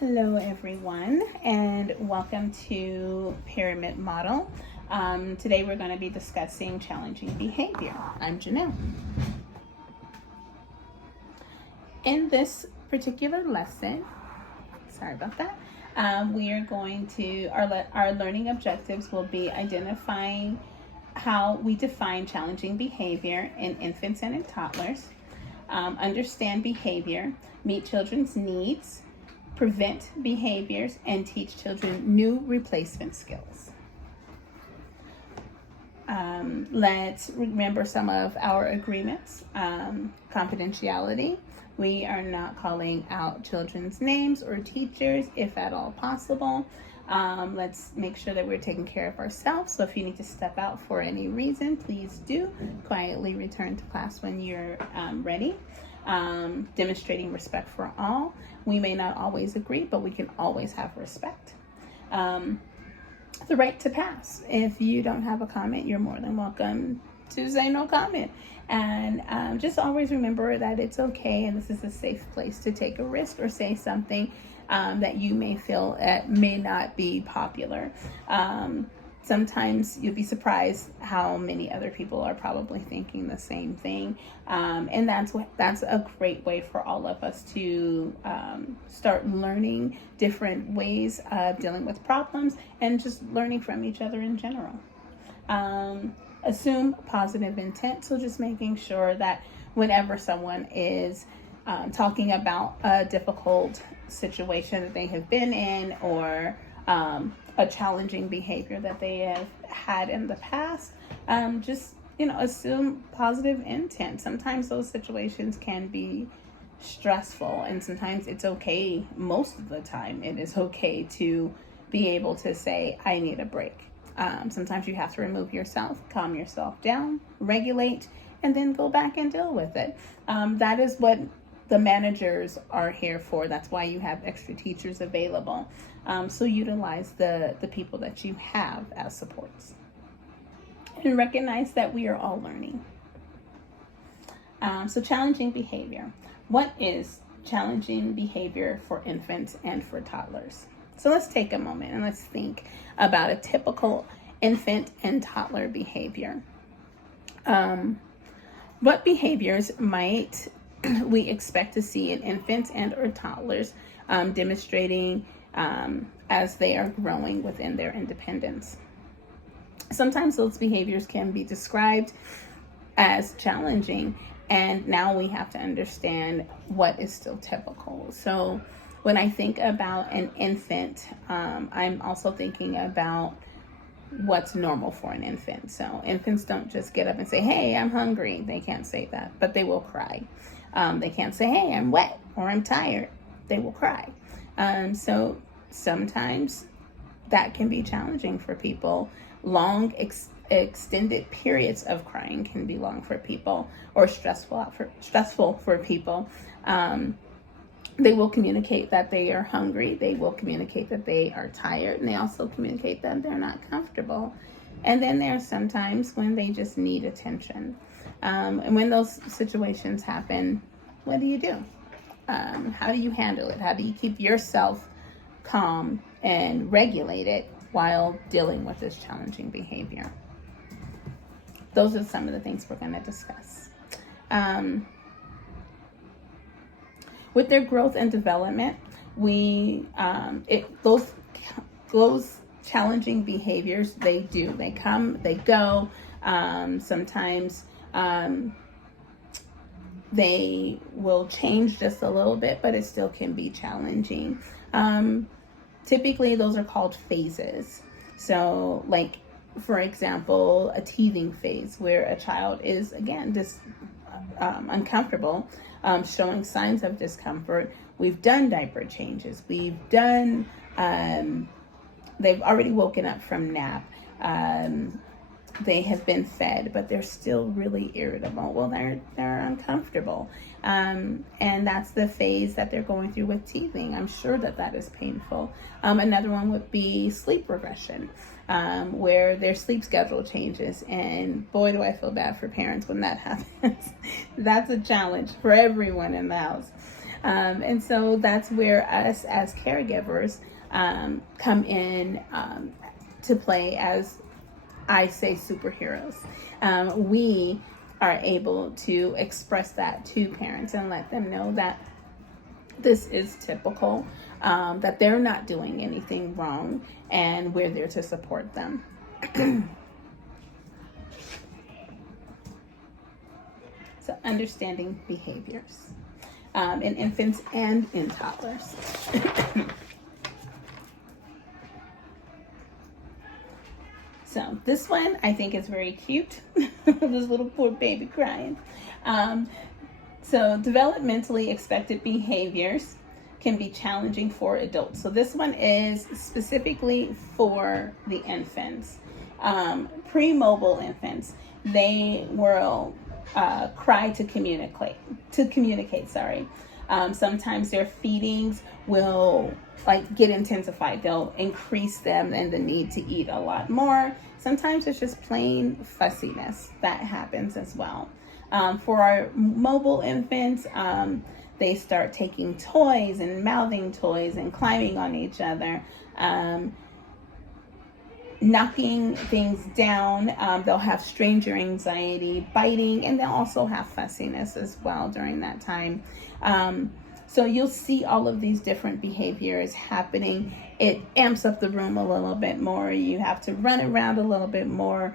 Hello everyone, and welcome to Pyramid Model. Today we're going to be discussing challenging behavior. I'm Janelle. In this particular lesson, sorry about that, we are going to, our learning objectives will be identifying how we define challenging behavior in infants and in toddlers, understand behavior, meet children's needs, prevent behaviors, and teach children new replacement skills. Let's remember some of our agreements. Confidentiality. We are not calling out children's names or teachers if at all possible. Let's make sure that we're taking care of ourselves. So if you need to step out for any reason, please do. Quietly return to class when you're ready. Demonstrating respect for all. We may not always agree, but we can always have respect. The right to pass. If you don't have a comment, you're more than welcome to say no comment. And just always remember that it's okay, and this is a safe place to take a risk or say something that you may feel may not be popular. Sometimes you'll be surprised how many other people are probably thinking the same thing. And that's a great way for all of us to start learning different ways of dealing with problems and just learning from each other in general. Assume positive intent. So just making sure that whenever someone is talking about a difficult situation that they have been in, or a challenging behavior that they have had in the past, just assume positive intent. Sometimes those situations can be stressful, and sometimes it's okay. Most of the time it is okay to be able to say, I need a break. Sometimes you have to remove yourself, calm yourself down, regulate, and then go back and deal with it. That is what the managers are here for. That's why you have extra teachers available. So utilize the people that you have as supports. And recognize that we are all learning. So challenging behavior. What is challenging behavior for infants and for toddlers? So let's take a moment and let's think about a typical infant and toddler behavior. What behaviors might we expect to see in infants and or toddlers demonstrating as they are growing within their independence? Sometimes those behaviors can be described as challenging, and now we have to understand what is still typical. So when I think about an infant, I'm also thinking about what's normal for an infant. So infants don't just get up and say, hey, I'm hungry. They can't say that, but they will cry. They can't say, hey, I'm wet or I'm tired. They will cry. So sometimes that can be challenging for people. Long, extended periods of crying can be long for people, or stressful for people. They will communicate that they are hungry. They will communicate that they are tired. And they also communicate that they're not comfortable. And then there are some times when they just need attention. And when those situations happen, what do you do? How do you handle it? How do you keep yourself calm and regulated while dealing with this challenging behavior? Those are some of the things we're going to discuss. With their growth and development, those challenging behaviors, they come, they go. Sometimes they will change just a little bit, but it still can be challenging. Typically, those are called phases. So, like, for example, a teething phase where a child is, again, just uncomfortable, showing signs of discomfort. We've done diaper changes. We've done, they've already woken up from nap. They have been fed, but they're still really irritable. Well, they're uncomfortable. And that's the phase that they're going through with teething. I'm sure that is painful. Another one would be sleep regression, where their sleep schedule changes. And boy, do I feel bad for parents when that happens. That's a challenge for everyone in the house. And so that's where us as caregivers come in to play as, I say, superheroes. We are able to express that to parents and let them know that this is typical, that they're not doing anything wrong, and we're there to support them. So understanding behaviors in infants and in toddlers. So this one I think is very cute. This little poor baby crying. So developmentally expected behaviors can be challenging for adults. So this one is specifically for the infants. Pre-mobile infants, they will cry to communicate. Sometimes their feedings will get intensified. They'll increase them and the need to eat a lot more. Sometimes it's just plain fussiness that happens as well. For our mobile infants, they start taking toys and mouthing toys and climbing on each other, knocking things down. They'll have stranger anxiety, biting, and they'll also have fussiness as well during that time. So you'll see all of these different behaviors happening. It amps up the room a little bit more. You have to run around a little bit more,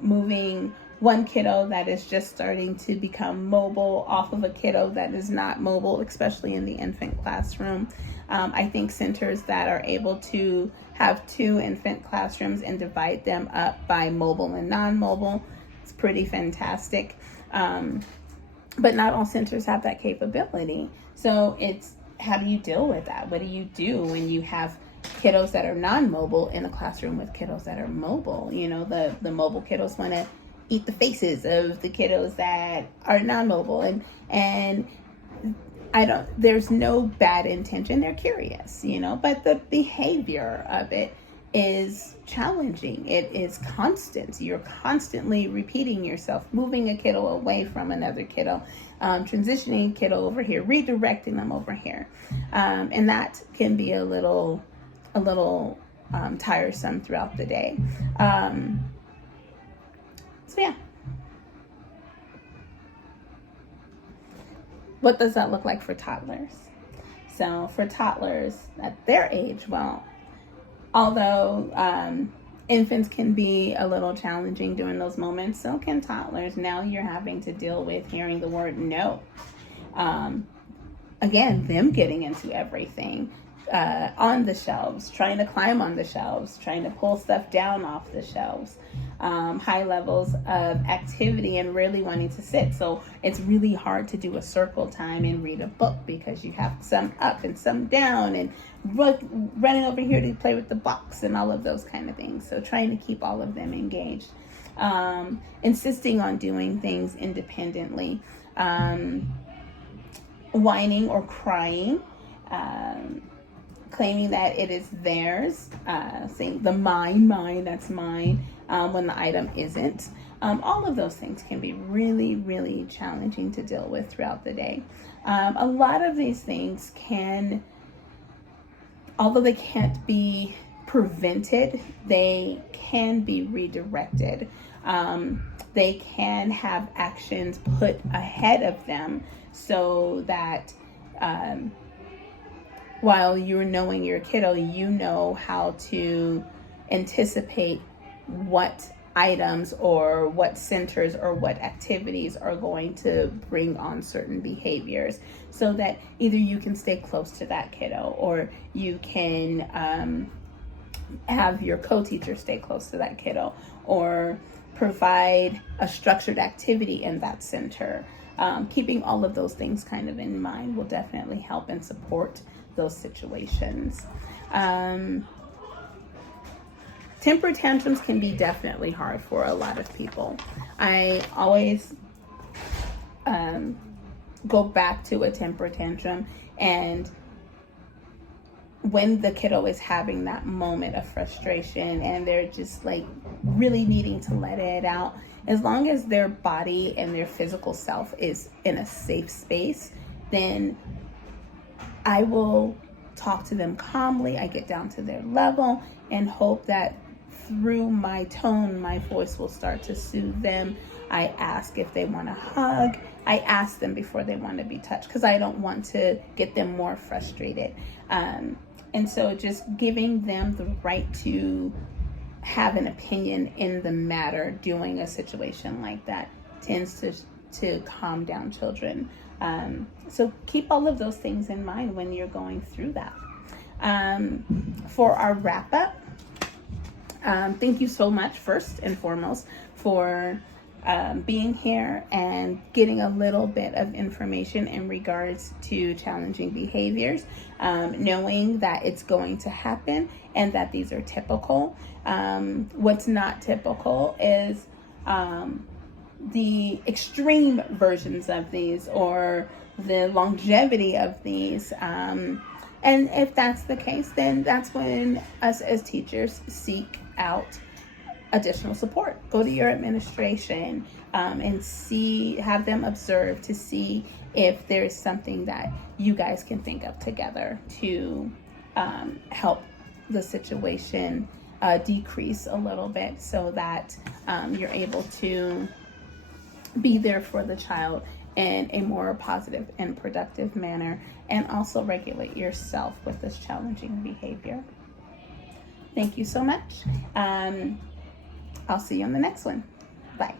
moving one kiddo that is just starting to become mobile off of a kiddo that is not mobile, especially in the infant classroom. I think centers that are able to have 2 infant classrooms and divide them up by mobile and non-mobile, it's pretty fantastic. But not all centers have that capability. So it's, how do you deal with that? What do you do when you have kiddos that are non-mobile in a classroom with kiddos that are mobile? You know, the mobile kiddos want to eat the faces of the kiddos that are non-mobile, and there's no bad intention. They're curious, but the behavior of it is challenging. It is constant. You're constantly repeating yourself, moving a kiddo away from another kiddo, transitioning a kiddo over here, redirecting them over here. And that can be a little tiresome throughout the day. So yeah. What does that look like for toddlers? So for toddlers at their age, well, although infants can be a little challenging during those moments, so can toddlers. Now you're having to deal with hearing the word no. Again, them getting into everything. On the shelves, trying to climb on the shelves, trying to pull stuff down off the shelves, high levels of activity and really wanting to sit. So it's really hard to do a circle time and read a book because you have some up and some down and running over here to play with the box and all of those kind of things. So trying to keep all of them engaged, insisting on doing things independently, whining or crying, claiming that it is theirs, saying the mine, that's mine, when the item isn't. All of those things can be really, really challenging to deal with throughout the day. A lot of these things can, although they can't be prevented, they can be redirected. They can have actions put ahead of them so that while you're knowing your kiddo, you know how to anticipate what items or what centers or what activities are going to bring on certain behaviors, so that either you can stay close to that kiddo or you can have your co-teacher stay close to that kiddo or provide a structured activity in that center. Keeping all of those things kind of in mind will definitely help and support those situations. Temper tantrums can be definitely hard for a lot of people. I always go back to a temper tantrum, and when the kiddo is having that moment of frustration and they're just really needing to let it out, as long as their body and their physical self is in a safe space, then I will talk to them calmly. I get down to their level and hope that through my tone, my voice will start to soothe them. I ask if they want a hug. I ask them before they want to be touched because I don't want to get them more frustrated. And so just giving them the right to have an opinion in the matter during a situation like that tends to calm down children. So keep all of those things in mind when you're going through that. For our wrap up, thank you so much, first and foremost, for being here and getting a little bit of information in regards to challenging behaviors, knowing that it's going to happen and that these are typical. What's not typical is the extreme versions of these or the longevity of these. And if that's the case, then that's when us as teachers seek out additional support. Go to your administration and have them observe to see if there's something that you guys can think of together to help the situation decrease a little bit so that you're able to be there for the child in a more positive and productive manner, and also regulate yourself with this challenging behavior. Thank you so much. I'll see you on the next one. Bye.